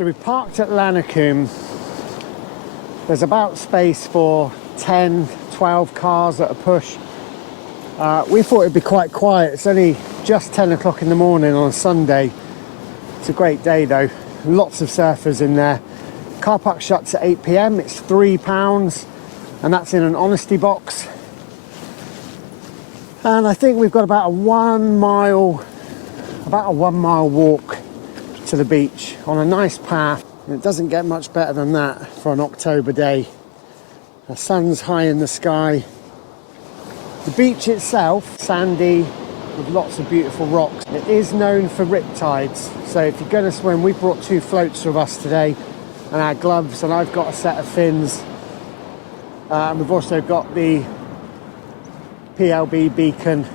So we parked at Mattiscombe. There's about space for 10, 12 cars at a push. We thought it'd be quite quiet. It's only just 10 o'clock in the morning on a Sunday. It's a great day though. Lots of surfers in there. Car park shuts at 8 p.m. It's £3 and that's in an honesty box. And I think we've got about a 1 mile walk to the beach on a nice path. And it doesn't get much better than that for an October day. The sun's high in the sky. The beach itself, sandy, with lots of beautiful rocks. It is known for riptides, so if you're going to swim, we brought 2 floats with us today and our gloves, and I've got a set of fins. And we've also got the PLB beacon,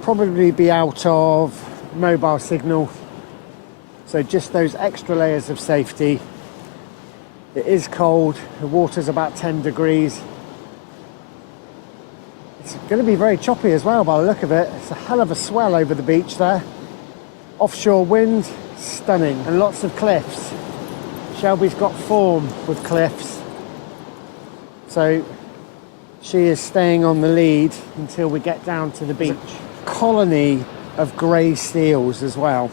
probably be out of mobile signal, so just those extra layers of safety. It is cold, the water's about 10 degrees. It's going to be very choppy as well by the look of it. It's a hell of a swell over the beach there. Offshore wind, stunning, and lots of cliffs. Shelby's got form with cliffs, so she is staying on the lead until we get down to the beach. Colony of grey seals as well.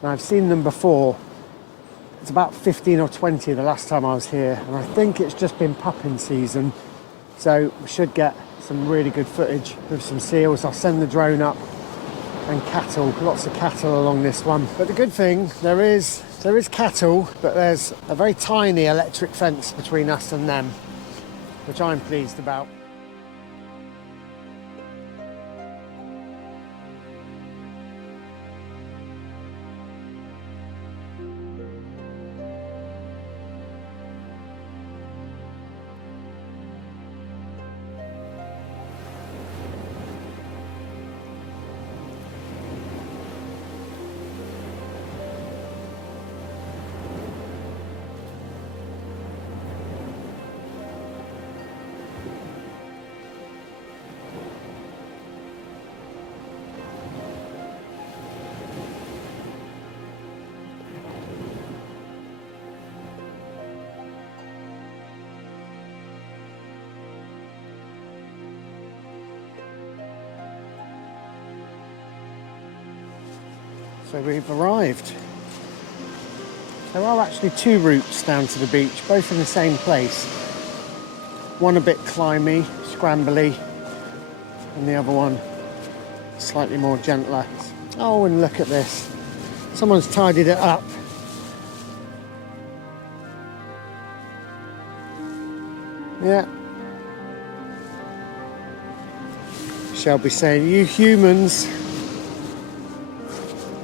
Now I've seen them before. It's about 15 or 20 the last time I was here, and I think it's just been pupping season, so we should get some really good footage with some seals. I'll send the drone up, and cattle, lots of cattle along this one. But the good thing, there is cattle, but there's a very tiny electric fence between us and them, which I'm pleased about. So we've arrived. There are actually 2 routes down to the beach, both in the same place. One a bit climby, scrambly, and the other one slightly more gentler. Oh, and look at this. Someone's tidied it up. Yeah. Shelby saying, you humans,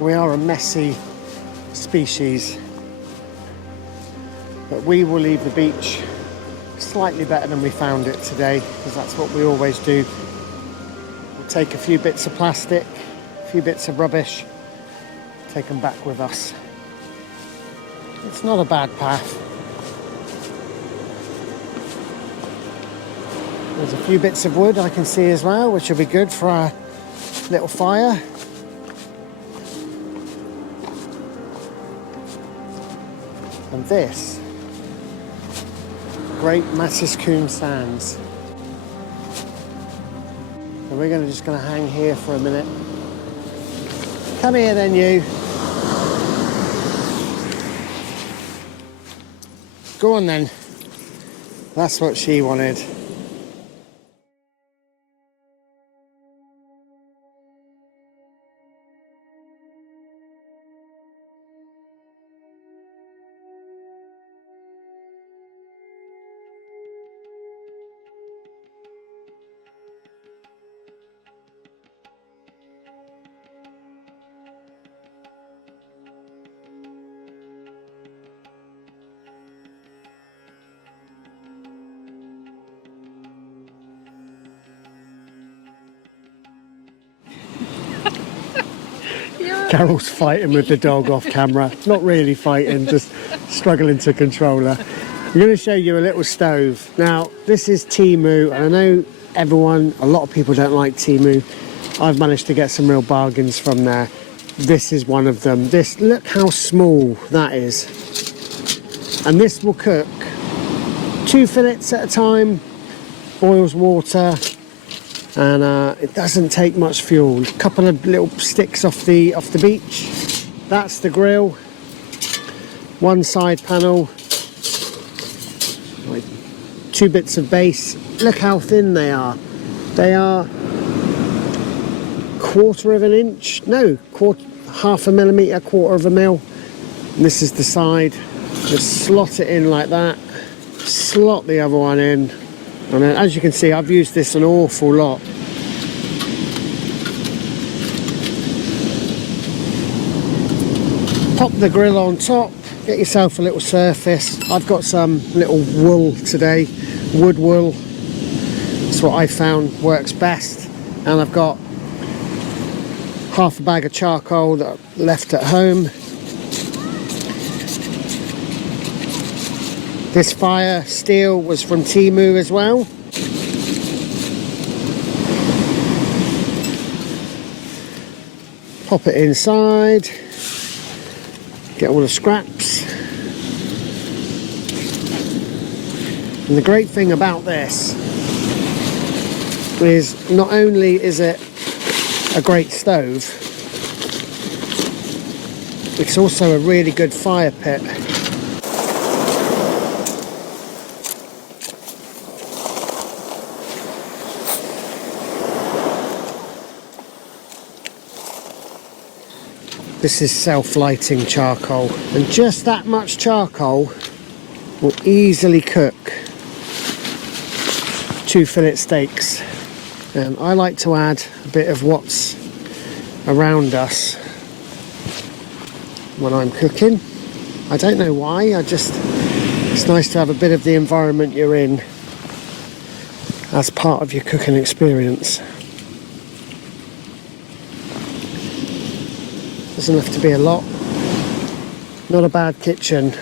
we are a messy species, but we will leave the beach slightly better than we found it today, because that's what we always do. We'll take a few bits of plastic, a few bits of rubbish, take them back with us. It's not a bad path. There's a few bits of wood I can see as well, which will be good for our little fire. And this, great Mattiscombe sands. And we're just going to hang here for a minute. Come here then, you. Go on then. That's what she wanted. Carol's fighting with the dog off camera. Not really fighting, just struggling to control her. I'm going to show you a little stove. Now, this is Temu, and I know a lot of people don't like Temu. I've managed to get some real bargains from there. This is one of them. Look how small that is. And this will cook 2 fillets at a time, boils water, and it doesn't take much fuel. A couple of little sticks off the beach. That's the grill. One side panel, like 2 bits of base. Look how thin they are. They are quarter of an inch, no, half a millimetre, quarter of a mil. And this is the side. Just slot it in like that. Slot the other one in. And then, as you can see, I've used this an awful lot. Pop the grill on top. Get yourself a little surface. I've got some little wool today, wood wool. That's what I found works best. And I've got half a bag of charcoal that I left at home. This fire steel was from Temu as well. Pop it inside. Get all the scraps. And the great thing about this is not only is it a great stove, it's also a really good fire pit. This is self-lighting charcoal, and just that much charcoal will easily cook 2 fillet steaks. And I like to add a bit of what's around us when I'm cooking. I don't know why, it's nice to have a bit of the environment you're in as part of your cooking experience. Doesn't have to be a lot. Not a bad kitchen.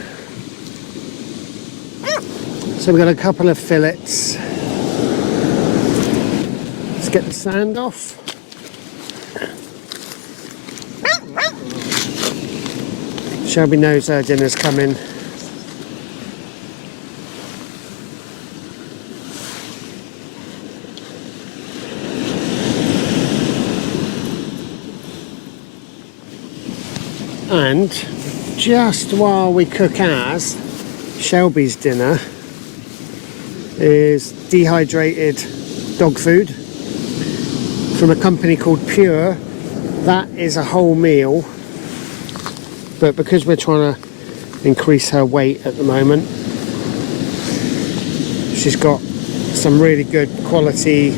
So we've got a couple of fillets. Let's get the sand off. Shelby knows her dinner's coming. And just while we cook ours, Shelby's dinner is dehydrated dog food from a company called Pure. That is a whole meal, but because we're trying to increase her weight at the moment, she's got some really good quality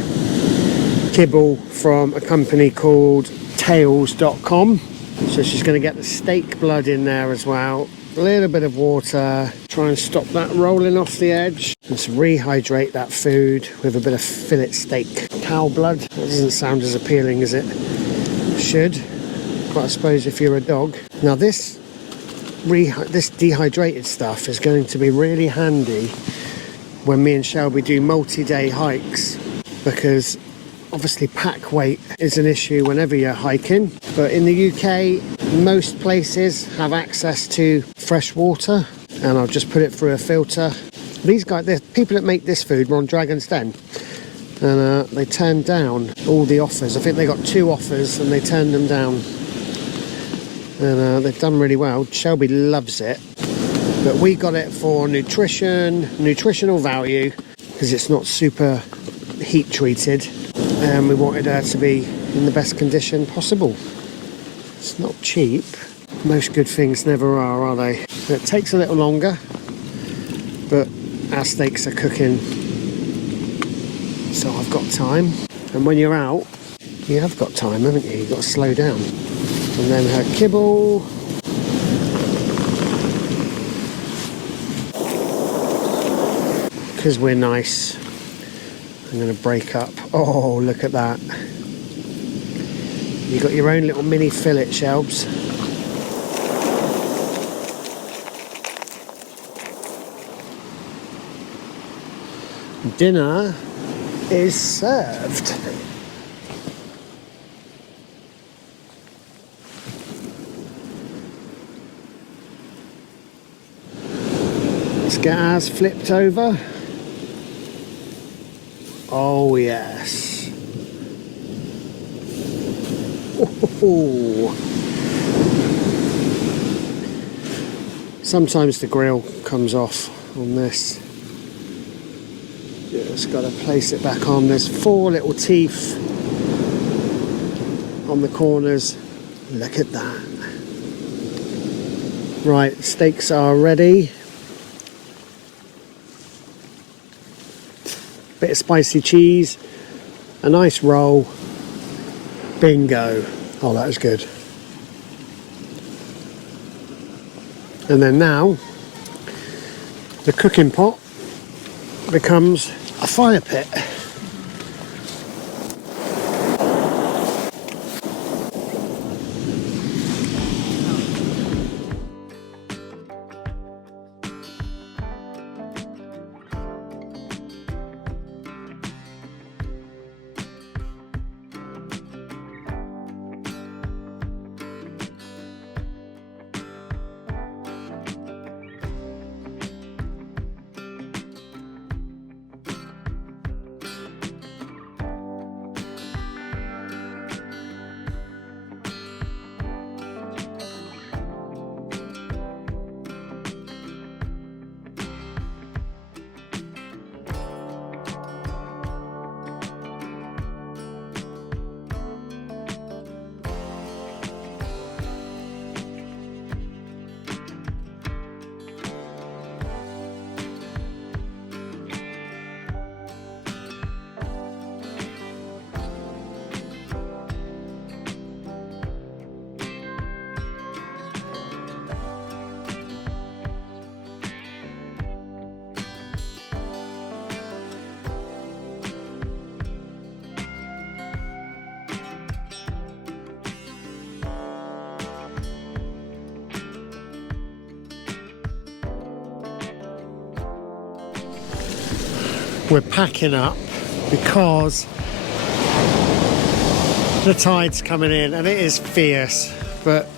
kibble from a company called tails.com. So she's going to get the steak blood in there as well. A little bit of water, try and stop that rolling off the edge. Let's rehydrate that food with a bit of fillet steak. Cow blood, that doesn't sound as appealing as it should, but I suppose if you're a dog. Now this dehydrated stuff is going to be really handy when me and Shelby do multi-day hikes, because obviously pack weight is an issue whenever you're hiking, but in the UK most places have access to fresh water, and I'll just put it through a filter. These guys, the people that make this food were on Dragon's Den, and they turned down all the offers. I think they got 2 offers and they turned them down, and they've done really well. Shelby loves it, but we got it for nutritional value, because it's not super heat treated, and we wanted her to be in the best condition possible. It's not cheap. Most good things never are they? It takes a little longer, but our steaks are cooking, so I've got time. And when you're out, you have got time, haven't you? You've got to slow down. And then her kibble. Because we're nice, I'm going to break up. Oh, look at that. You've got your own little mini fillet, Shelbs. Dinner is served. Let's get ours flipped over. Oh yes. Oh. Sometimes the grill comes off on this. Just got to place it back on. There's 4 little teeth on the corners. Look at that. Right, steaks are ready. Bit of spicy cheese, a nice roll. Bingo. Oh, that is good. And then now the cooking pot becomes a fire pit. We're packing up because the tide's coming in and it is fierce, but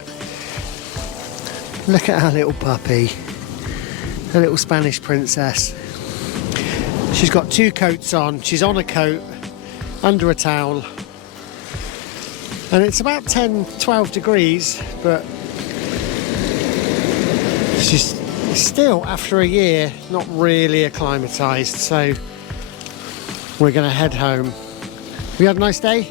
look at our little puppy, a little Spanish princess. She's got 2 coats on. She's on a coat, under a towel, and it's about 10-12 degrees, but she's still, after a year, not really acclimatised, so we're going to head home. Have you had a nice day?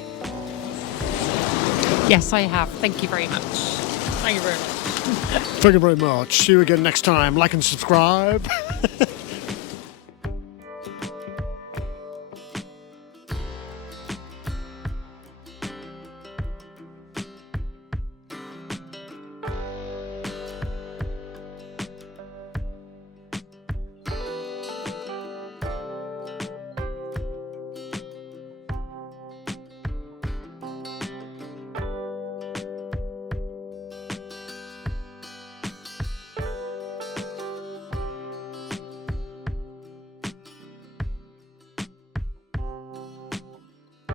Yes, I have. Thank you very much. Thank you very much. Thank you very much. See you again next time. Like and subscribe.